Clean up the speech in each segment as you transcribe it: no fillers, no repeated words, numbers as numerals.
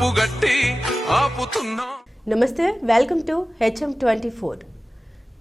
కప్పుగట్టి ఆపుతున్నా. నమస్తే, welcome to HM24.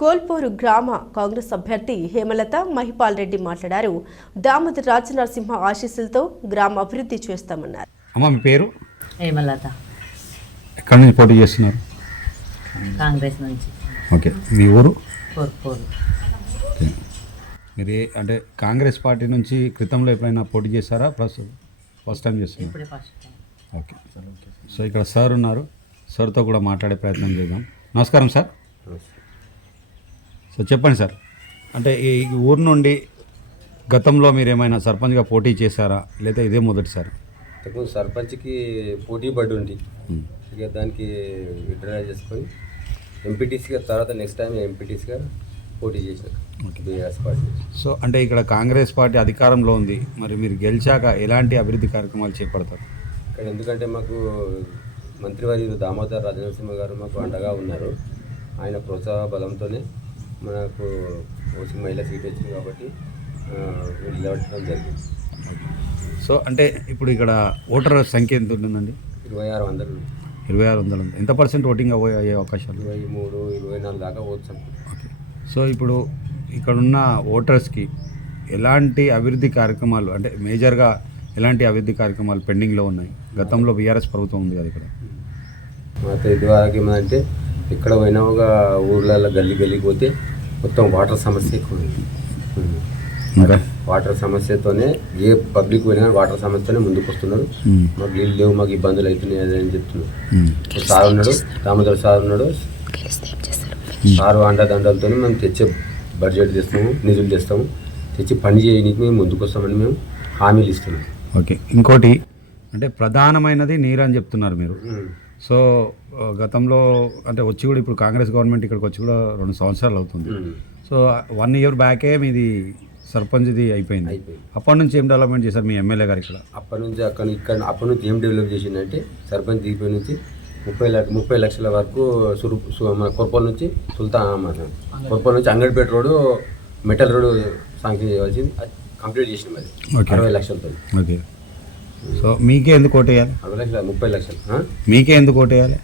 కోల్పూరు గ్రామ కాంగ్రెస్ అభ్యర్థి హేమలత మహిపాల్ రెడ్డి మాట్లాడారు. దామోదర్ రాజనరసింహ ఆశీస్సులతో గ్రామ అభివృద్ధి చేస్తామన్నారు. అమ్మ, మీ పేరు? హేమలత. ఎక్కడి నుంచి పోటీ చేస్తున్నారు? కాంగ్రెస్ నుంచి. ఓకే, మీ ఊరు? కోల్పూరు. ఓకే, మీరు అంటే కాంగ్రెస్ పార్టీ నుంచి క్రితంలో ఎప్పుడైనా పోటీ చేశారా? ఫస్ట్ టైం చేస్తున్నారు? ఇప్పుడే ఫస్ట్ టైం. ఓకే, సో ఇక్కడ సార్ ఉన్నారు, సార్తో కూడా మాట్లాడే ప్రయత్నం చేద్దాం. నమస్కారం సార్. సో చెప్పండి సార్, అంటే ఈ ఊరు నుండి గతంలో మీరు ఏమైనా సర్పంచ్గా పోటీ చేశారా, లేదా ఇదే మొదటిసారి? సర్పంచ్కి పోటీ పడి ఉండి ఇక దానికి విత్డ్రా చేసుకొని ఎంపీటీసీగా తర్వాత నెక్స్ట్ టైం ఎంపీటీసీగా పోటీ చేశారు బీఆర్ఎస్ పార్టీ. సో అంటే ఇక్కడ కాంగ్రెస్ పార్టీ అధికారంలో ఉంది, మరి మీరు గెలిచాక ఎలాంటి అభివృద్ధి కార్యక్రమాలు చేపడతారు ఇక్కడ? ఎందుకంటే మాకు మంత్రివర్యులు దామోదర్ రాజనరసింహ గారు మాకు అండగా ఉన్నారు. ఆయన ప్రోత్సాహ బలంతోనే మనకు ఓసింగ్ మహిళా సీట్ వచ్చింది కాబట్టి నిలబెట్టడం జరిగింది. సో అంటే ఇప్పుడు ఇక్కడ ఓటర్ సంఖ్య ఎంత ఉంటుందండి? 2600. 2600 ఉంది. ఎంత పర్సెంట్ ఓటింగ్ అయ్యే అవకాశాలు? 23, 24 దాకా ఓట్స్. ఓకే, సో ఇప్పుడు ఇక్కడున్న ఓటర్స్కి ఎలాంటి అభివృద్ధి కార్యక్రమాలు, అంటే మేజర్గా ఎలాంటి అభివృద్ధి కార్యక్రమాలు పెండింగ్లో ఉన్నాయి? గతంలో బీఆర్ఎస్ ప్రభుత్వం ఉంది కదా ఇక్కడ. మాకు ఇదివరకు ఏమంటే ఇక్కడ పోయినా ఒక ఊర్లలో గల్లికి పోతే మొత్తం వాటర్ సమస్య ఎక్కువ ఉంది. వాటర్ సమస్యతోనే ఏ పబ్లిక్ పోయినా వాటర్ సమస్యతోనే ముందుకు వస్తున్నారు. మాకు నీళ్ళు లేవు, మాకు ఇబ్బందులు అవుతున్నాయి అని చెప్తున్నారు. సార్ ఉన్నాడు, దామోదర్ సార్ ఉన్నాడు. సారు అండదండలతో మేము తెచ్చే బడ్జెట్ తెస్తాము, నిధులు తెస్తాము, తెచ్చి పని చేయడానికి మేము ముందుకు వస్తామని మేము హామీలు ఇస్తున్నాం. ఓకే, ఇంకోటి అంటే ప్రధానమైనది నీరు అని చెప్తున్నారు మీరు. సో గతంలో అంటే వచ్చి కూడా ఇప్పుడు కాంగ్రెస్ గవర్నమెంట్ ఇక్కడికి వచ్చి కూడా 2 సంవత్సరాలు అవుతుంది. సో 1 ఇయర్ బ్యాకే మీది సర్పంచ్ది అయిపోయింది. అప్పటి నుంచి ఏం డెవలప్మెంట్ చేశారు మీ ఎమ్మెల్యే గారు ఇక్కడ? అప్పటి నుంచి అప్పటి నుంచి ఏం డెవలప్ చేసిందంటే సర్పంచ్ దిగిపోయి నుంచి 30 లక్షల వరకు మన కొరపల్ నుంచి కొరపల్ నుంచి Angadipeta road metal road sanction చేయవలసింది, కంప్లీట్ చేసిన మరి 60 లక్షలతో. ఓకే, సో మీకే ఎందుకు ఓటేయాలి? 30 లక్షలు మీకే ఎందుకు ఓటేయాలి?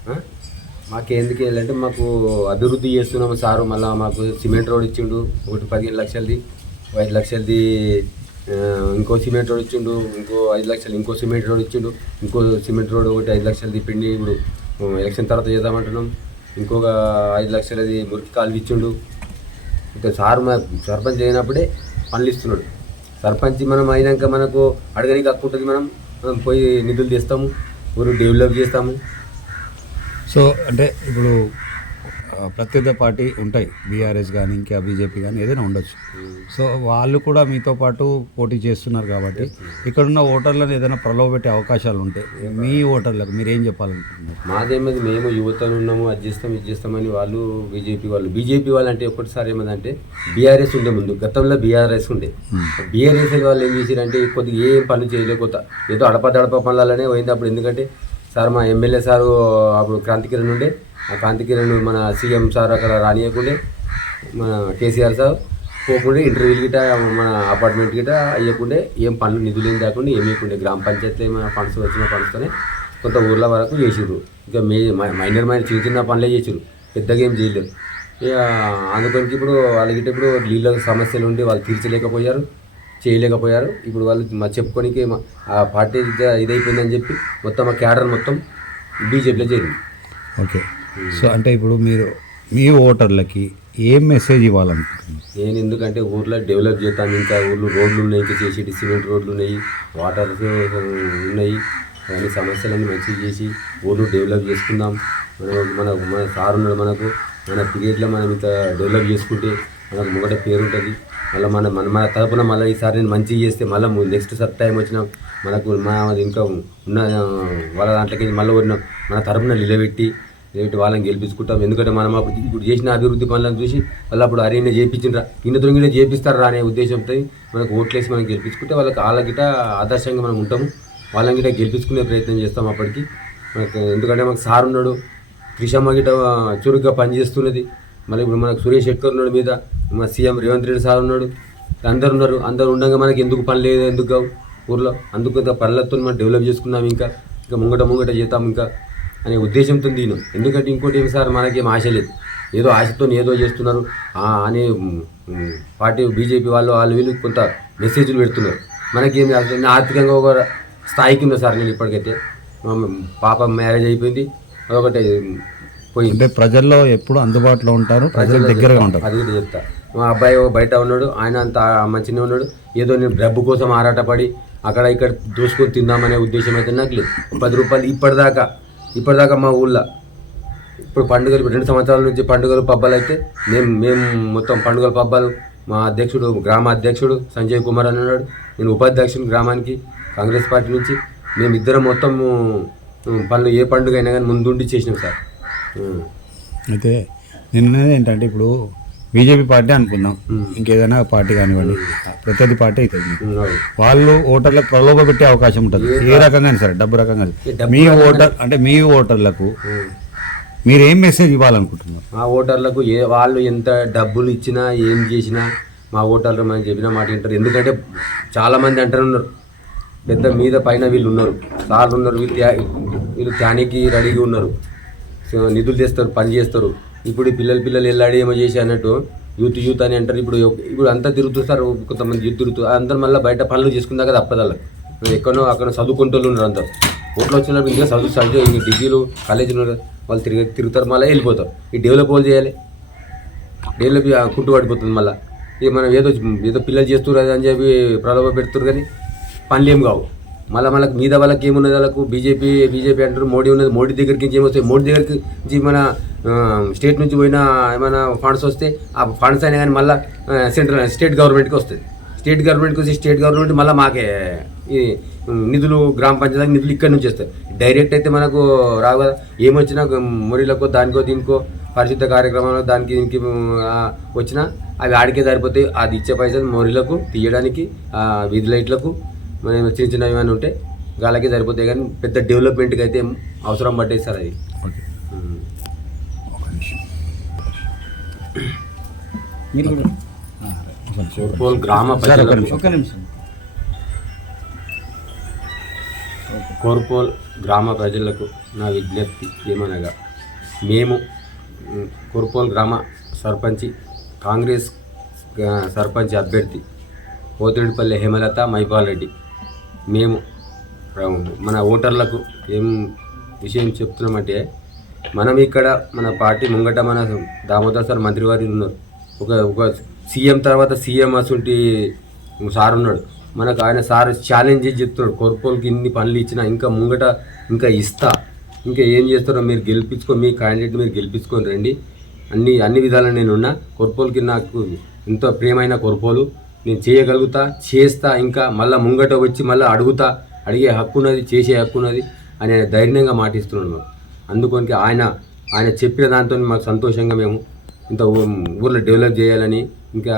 మాకే ఎందుకు వేయాలంటే మాకు అభివృద్ధి చేస్తున్నాము సారు. మళ్ళీ మాకు సిమెంట్ రోడ్ ఇచ్చిండు, ఒకటి 15 లక్షలది, 5 లక్షలది ఇంకో సిమెంట్ రోడ్ ఇచ్చిండు, ఇంకో 5 లక్షలు ఇంకో సిమెంట్ రోడ్ ఇచ్చిండు, ఇంకో సిమెంట్ రోడ్ ఒకటి 5 లక్షలది పిండి ఇప్పుడు ఎలక్షన్ తర్వాత చేద్దామంటున్నాం. ఇంకొక 5 లక్షలది మురికి కాలువ ఇచ్చిండు. ఇంకా సారు మా సర్పంచ్ అయినప్పుడే పనులు ఇస్తున్నాడు. సర్పంచ్ మనం అయినాక మనకు అడగనికి హక్కు ఉంటుంది. మనం పోయి నిధులు తెస్తాము, ఊరు డెవలప్ చేస్తాము. సో అంటే ఇప్పుడు ప్రత్యేక పార్టీ ఉంటాయి, బీఆర్ఎస్ కానీ ఇంకా బీజేపీ కానీ ఏదైనా ఉండొచ్చు. సో వాళ్ళు కూడా మీతో పాటు పోటీ చేస్తున్నారు కాబట్టి ఇక్కడున్న ఓటర్లను ఏదైనా ప్రలోభపెట్టే అవకాశాలు ఉంటాయి. మీ ఓటర్లకు మీరు ఏం చెప్పాలనుకుంటున్నారు? మాదేమది మేము యువతలు ఉన్నాము, అది చేస్తామని వాళ్ళు బీజేపీ వాళ్ళు అంటే ఒకటిసారి ఏమదంటే బీఆర్ఎస్ ఉండే ముందు గతంలో బీఆర్ఎస్ ఉండే. బీఆర్ఎస్ వాళ్ళు ఏం చేశారంటే కొద్దిగా ఏం పనులు చేయలేకపోతా ఏదో అడప పనులనే పోయింది అప్పుడు. ఎందుకంటే సార్ మా ఎమ్మెల్యే సారు అప్పుడు క్రాంతికిరణ్ ఉండే, ఆ క్రాంతికిరణ్ మన సీఎం సార్ అక్కడ రానియకుండే, మన కేసీఆర్ సార్ పోకుండా ఇంటర్వ్యూలు గిట్ట మన అపార్ట్మెంట్ గిట్ట అయ్యకుండే, ఏం పనులు నిధులు ఏం లేకుండా ఏమి ఇవ్వకుండే. గ్రామ పంచాయతీ మన ఫండ్స్ వచ్చిన ఫండ్స్తోనే కొంత ఊర్ల వరకు చేసిర్రు. ఇంకా మైనర్ చిన్న పనులే చేసిర్రు, పెద్దగా ఏం చేయలేరు. ఇక అందుకని ఇప్పుడు వాళ్ళకి ఇప్పుడు నీళ్ళ సమస్యలు ఉండి వాళ్ళు చేయలేకపోయారు. ఇప్పుడు వాళ్ళు మా చెప్పుకోనికి ఆ పార్టీ ఇదైపోయిందని చెప్పి మొత్తం ఆ క్యాడర్ మొత్తం బీజేపీలో చేరింది. ఓకే, సో అంటే ఇప్పుడు మీరు మీ ఓటర్లకి ఏం మెసేజ్ ఇవ్వాలనుకుంటున్నారు? నేను ఎందుకంటే ఊర్లో డెవలప్ చేస్తాను, ఇంకా ఊర్లో రోడ్లు ఉన్నాయి, ఇంకా చేసేటి సిమెంట్ రోడ్లు ఉన్నాయి, వాటర్ ఉన్నాయి, అన్ని సమస్యలన్నీ మంచిగా చేసి ఊర్లు డెవలప్ చేసుకుందాం. మన సార్ ఉన్నాడు, మనకు మన పీరియడ్లో మనం ఇంత డెవలప్ చేసుకుంటే మనకు ముంగట పేరు ఉంటుంది. మళ్ళీ మన తరపున మళ్ళీ ఈసారి నేను మంచిగా చేస్తే మళ్ళీ నెక్స్ట్ టైం వచ్చిన మనకు ఇంకా ఉన్న వాళ్ళ దాంట్లోకి మళ్ళీ మన తరపున నిలబెట్టి వాళ్ళని గెలిపించుకుంటాం. ఎందుకంటే మనం అప్పుడు ఇప్పుడు చేసిన అభివృద్ధి పనులను చూసి వాళ్ళు అప్పుడు అరేనా చేయించిండ్రా, ఇన్నతో కూడా చేపిస్తారా అనే ఉద్దేశంతో మనకు ఓట్లేసి మనం గెలిపించుకుంటే వాళ్ళ గిట్ట ఆదర్శంగా మనం ఉంటాము. వాళ్ళని గిట్ట గెలిపించుకునే ప్రయత్నం చేస్తాం అప్పటికి మనకు. ఎందుకంటే మాకు సార్ ఉన్నాడు, త్రిషమ్మ గిట్ట చురుగ్గా పనిచేస్తున్నది. మళ్ళీ ఇప్పుడు మనకు సురేష్ శెట్కర్ ఉన్నాడు, మీద మన సీఎం రేవంత్ రెడ్డి సార్ ఉన్నాడు, అందరు ఉండగా మనకి ఎందుకు పని లేదు, ఎందుకు కావు ఊర్లో? అందుకు పనులతో మనం డెవలప్ చేసుకున్నాం. ఇంకా ఇంకా ముంగట చేద్దాం ఇంకా అనే ఉద్దేశంతో దీను. ఎందుకంటే ఇంకోటి ఏమి సార్, మనకేం ఆశ లేదు, ఏదో ఆశతో ఏదో చేస్తున్నారు అనే పార్టీ బీజేపీ వాళ్ళు వీళ్ళు కొంత మెసేజ్లు పెడుతున్నారు. మనకేం నేను ఆర్థికంగా ఒక స్థాయికి ఉన్నా సార్. నేను ఇప్పటికైతే మా పాప మ్యారేజ్ అయిపోయింది, అదొకటి పోయింది. అంటే ప్రజల్లో ఎప్పుడు అందుబాటులో ఉంటారు, ప్రజల దగ్గరగా ఉంటారు. అది కూడా చెప్తా. మా అబ్బాయి బయట ఉన్నాడు, ఆయన అంత మంచిగా ఉన్నాడు. ఏదో నేను డబ్బు కోసం ఆరాటపడి అక్కడ ఇక్కడ దోసుకొని తిందామనే ఉద్దేశం అయితే నాకు లేదు. 10 రూపాయలు ఇప్పటిదాకా మా ఊళ్ళో ఇప్పుడు పండుగలు 2 సంవత్సరాల నుంచి పండుగలు పబ్బాలు అయితే మేము మొత్తం పండుగల పబ్బాలు మా అధ్యక్షుడు గ్రామ అధ్యక్షుడు సంజయ్ కుమార్ అని ఉన్నాడు, నేను ఉపాధ్యక్షుడు గ్రామానికి కాంగ్రెస్ పార్టీ నుంచి. మేమిద్దరం మొత్తం పనులు ఏ పండుగ అయినా కానీ ముందుండి చేసినాం సార్. అయితే నిన్నది ఏంటంటే ఇప్పుడు బీజేపీ పార్టీ అనుకుందాం, ఇంకేదైనా పార్టీ కానివ్వండి, ప్రత్యర్థి పార్టీ అవుతుంది. వాళ్ళు ఓటర్లకు ప్రలోభ పెట్టే అవకాశం ఉంటుంది, ఏ రకంగా సరే, డబ్బు రకంగా. మీ ఓటర్లకు మీరు ఏం మెసేజ్ ఇవ్వాలనుకుంటున్నారు? మా ఓటర్లకు వాళ్ళు ఎంత డబ్బులు ఇచ్చినా ఏం చేసినా మా ఓటర్లు మనం చెప్పిన మాట వింటారు. ఎందుకంటే చాలామంది అంటున్నారు, పెద్ద మీద పైన వీళ్ళు ఉన్నారు, సార్లు ఉన్నారు, వీళ్ళు త్యానికి రెడీగా ఉన్నారు, నిధులు తెస్తారు, పని చేస్తారు. ఇప్పుడు పిల్లలు వెళ్ళాడి ఏమో చేసి అన్నట్టు యూత్ అని అంటారు. ఇప్పుడు అంతా తిరుగుతారు, కొంతమంది యూత్ తిరుగుతారు, అందరు మళ్ళీ బయట పనులు చేసుకుందా కదా తప్పదల్లా. ఎక్కడో అక్కడ చదువుకుంటూ ఉన్నారు అందరు. ఓట్లు వచ్చినప్పుడు ఇంకా చదువు డిగ్రీలు కాలేజీలు వాళ్ళు తిరుగుతారు, మళ్ళీ వెళ్ళిపోతారు. ఈ డెవలప్ వాళ్ళు చేయాలి, డెవలప్ కుంటు పడిపోతుంది. మళ్ళీ ఇక మనం ఏదో పిల్లలు చేస్తున్నారు అని చెప్పి ప్రలోభ పెడుతున్నారు, కానీ పనులు ఏం కావు. మళ్ళీ మీద వాళ్ళకి ఏమున్నది, వాళ్ళకు బీజేపీ అంటారు, మోడీ ఉన్నది, మోడీ దగ్గరికి నుంచి ఏమొస్తాయి, మోడీ దగ్గరికి నుంచి మన స్టేట్ నుంచి పోయిన ఏమైనా ఫండ్స్ వస్తే ఆ ఫండ్స్ అయినా కానీ మళ్ళీ స్టేట్ గవర్నమెంట్కి వస్తుంది. స్టేట్ గవర్నమెంట్కి వచ్చి స్టేట్ గవర్నమెంట్ మళ్ళీ మాకే ఈ నిధులు గ్రామ పంచాయతీ నిధులు ఇక్కడ నుంచి వస్తాయి. డైరెక్ట్ అయితే మనకు రావు కదా. ఏమొచ్చినా మొరీలకో దానికో దీనికో పరిశుద్ధ కార్యక్రమాలకు దానికి దీనికి వచ్చినా అవి ఆడికే సరిపోతాయి. అది ఇచ్చే పైసలు మొరీలకు తీయడానికి, వీధి లైట్లకు, మనం చిన్న ఏమైనా ఉంటే గాలకే సరిపోతాయి, కానీ పెద్ద డెవలప్మెంట్కి అయితే అవసరం పట్టేది సార్ అది. కోర్పోల్ గ్రామ ప్రజలకు కోర్పోల్ గ్రామ ప్రజలకు నా విజ్ఞప్తి ఏమనగా, మేము కోర్పోల్ గ్రామ సర్పంచి కాంగ్రెస్ సర్పంచ్ అభ్యర్థి పోతిరెడ్డిపల్లి హేమలత మైపాల్ రెడ్డి, మేము మన ఓటర్లకు ఏం విషయం చెప్తున్నామంటే, మనం ఇక్కడ మన పార్టీ ముంగట మన దామోదర్ సార్ మంత్రివారి ఉన్నారు, ఒక సీఎం తర్వాత సీఎం అసంటి సార్ ఉన్నాడు మనకు. ఆయన సార్ ఛాలెంజ్ చేసి చెప్తున్నాడు, కోర్పోల్కి ఇన్ని పనులు ఇచ్చినా ఇంకా ముంగట ఇంకా ఇస్తా, ఇంకా ఏం చేస్తారో మీరు గెలిపించుకొని, మీ క్యాండిడేట్ మీరు గెలిపించుకొని రండి, అన్ని విధాలు నేను ఉన్నా. కోర్పోల్కి నాకు ఎంతో ప్రియమైన కోర్పోలు, నేను చేయగలుగుతా, చేస్తా, ఇంకా మళ్ళీ ముంగట వచ్చి మళ్ళీ అడిగే హక్కు ఉన్నది, చేసే హక్కు ఉన్నది అని ధైర్యంగా మాటిస్తున్నాను. అందుకొని ఆయన చెప్పిన దాంతో మాకు సంతోషంగా మేము ఇంత ఊర్లో డెవలప్ చేయాలని, ఇంకా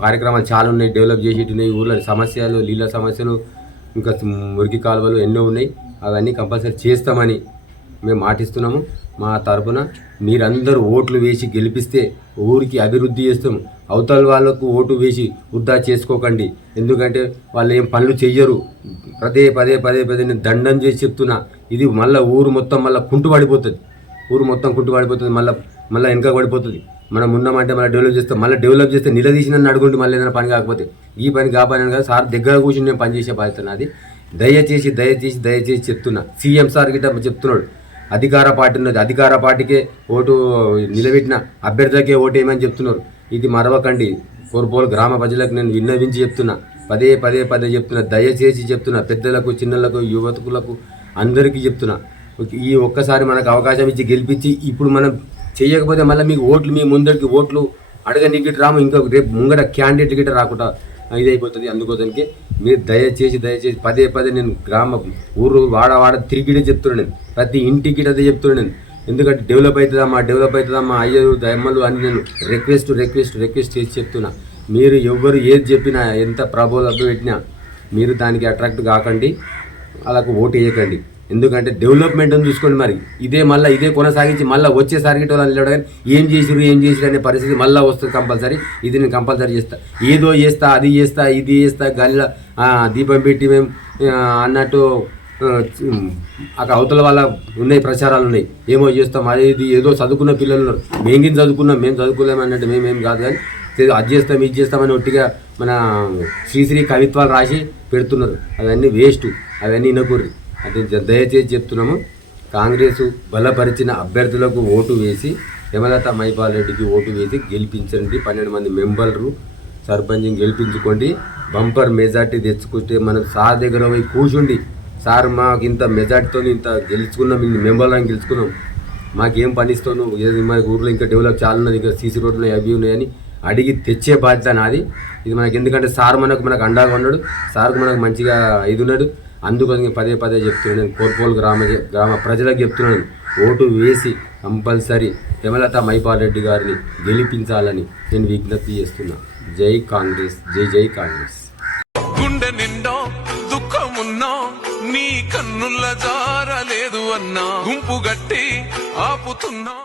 కార్యక్రమాలు చాలా ఉన్నాయి, డెవలప్ చేసేటున్నాయి. ఊర్లో సమస్యలు, నీళ్ళ సమస్యలు, ఇంకా మురికి కాలువలు ఎన్నో ఉన్నాయి, అవన్నీ కంపల్సరీ చేస్తామని మేము మాటిస్తున్నాము. మా తరపున మీరందరూ ఓట్లు వేసి గెలిపిస్తే ఊరికి అభివృద్ధి చేస్తాం. అవతల వాళ్ళకు ఓటు వేసి వృద్ధా చేసుకోకండి, ఎందుకంటే వాళ్ళు ఏం పనులు చెయ్యరు. పదే నేను దండం చేసి చెప్తున్నా, ఇది మళ్ళీ ఊరు మొత్తం మళ్ళీ కుంటుపడిపోతుంది, మళ్ళీ వెనక పడిపోతుంది. మనం ఉన్నామంటే మళ్ళీ డెవలప్ చేస్తాం, మళ్ళీ డెవలప్ చేస్తే నిలదీసి నన్ను అడుగుండి మళ్ళీ ఏదైనా పని కాకపోతే ఈ పని కాపాని కదా సార్ దగ్గర కూర్చొని నేను పనిచేసే బాధ్యత నాది. దయచేసి చెప్తున్నా, సీఎం సార్ గిట్ట చెప్తున్నాడు, అధికార పార్టీ ఉన్నది, అధికార పార్టీకే ఓటు నిలబెట్టిన అభ్యర్థులకే ఓటు వేయమని చెప్తున్నారు. ఇది మరవకండి. కోర్పోల్ గ్రామ ప్రజలకు నేను విన్నవించి చెప్తున్నా, పదే చెప్తున్నా, దయచేసి చెప్తున్నా, పెద్దలకు, చిన్నలకు, యువకులకు అందరికీ చెప్తున్నా. ఈ ఒక్కసారి మనకు అవకాశం ఇచ్చి గెలిపించి, ఇప్పుడు మనం చేయకపోతే మళ్ళీ మీకు ఓట్లు, మీ ముందరికి ఓట్లు అడగనీకి రాము, ఇంకా రేపు ముంగట క్యాండిడేట్ గిట్ట రాకుండా ఇదైపోతుంది. అందుకోసానికి మీరు దయచేసి పదే నేను ఊరు వాడ తిరిగిడే చెప్తున్నాను, నేను ప్రతి ఇంటికి అదే చెప్తున్నాను నేను. ఎందుకంటే డెవలప్ అవుతుందమ్మా అయ్యరు దమ్మలు అని నేను రిక్వెస్ట్ చేసి చెప్తున్నా. మీరు ఎవరు ఏది చెప్పినా, ఎంత ప్రబోధం పెట్టినా మీరు దానికి అట్రాక్ట్ కాకండి, అలాగ ఓటు వేయకండి. ఎందుకంటే డెవలప్మెంట్ అని చూసుకోండి. మరి ఇదే కొనసాగించి మళ్ళీ వచ్చేసరికి వాళ్ళు కానీ ఏం చేసిరు అనే పరిస్థితి మళ్ళీ వస్తుంది కంపల్సరీ. ఇది నేను కంపల్సరీ చేస్తా, ఏదో చేస్తా, అది చేస్తా, ఇది చేస్తా, గాలిలో దీపం పెట్టి మేము అన్నట్టు అక్కడ అవతల వాళ్ళ ఉన్నాయి ప్రచారాలు ఉన్నాయి, ఏమో చేస్తాం అది ఇది ఏదో చదువుకున్న పిల్లలు ఉన్నారు, మేము చదువుకున్నాం మేము చదువుకోలేము అన్నట్టు మేమేం కాదు, కానీ అది చేస్తాం ఇది చేస్తామని ఒట్టిగా మన శ్రీశ్రీ కవిత్వాలు రాసి పెడుతున్నారు. అవన్నీ వేస్ట్, అవన్నీ వినకూడదు. అది దయచేసి చెప్తున్నాము, కాంగ్రెస్ బలపరిచిన అభ్యర్థులకు ఓటు వేసి హేమలత మైపాల్ రెడ్డికి ఓటు వేసి గెలిపించండి. 12 మంది మెంబర్లు సర్పంచ్ని గెలిపించుకోండి. బంపర్ మెజార్టీ తెచ్చుకుంటే మనం సార్ దగ్గర పోయి కూర్చుండి, సార్ మాకు ఇంత మెజార్టీతో ఇంత గెలుచుకున్నాం, ఇన్ని మెంబర్లను గెలుచుకున్నాం, మాకేం పని ఇస్తావు నువ్వు, ఏది మన ఊర్లో ఇంకా డెవలప్ చాలా ఉన్నది, ఇంకా సీసీ రోడ్లు ఉన్నాయి అవి ఉన్నాయని అడిగి తెచ్చే బాధ్యత నాది. ఇది మనకి ఎందుకంటే సార్ మనకు అండగా ఉన్నాడు, సార్కు మనకు మంచిగా ఇది ఉన్నాడు. అందుకోసం పదే పదే చెప్తున్నాను, నేను కోల్పోలు గ్రామ ప్రజలకు చెప్తున్నాను, ఓటు వేసి కంపల్సరీ హేమలత మైపాల్ రెడ్డి గారిని గెలిపించాలని నేను విజ్ఞప్తి చేస్తున్నా. జై కాంగ్రెస్, జై జై కాంగ్రెస్. గుండె నిండా దుఃఖమున్నా నీ కన్నుల జారలేదు అన్నా, గుంపు గట్టి ఆపుతున్నా.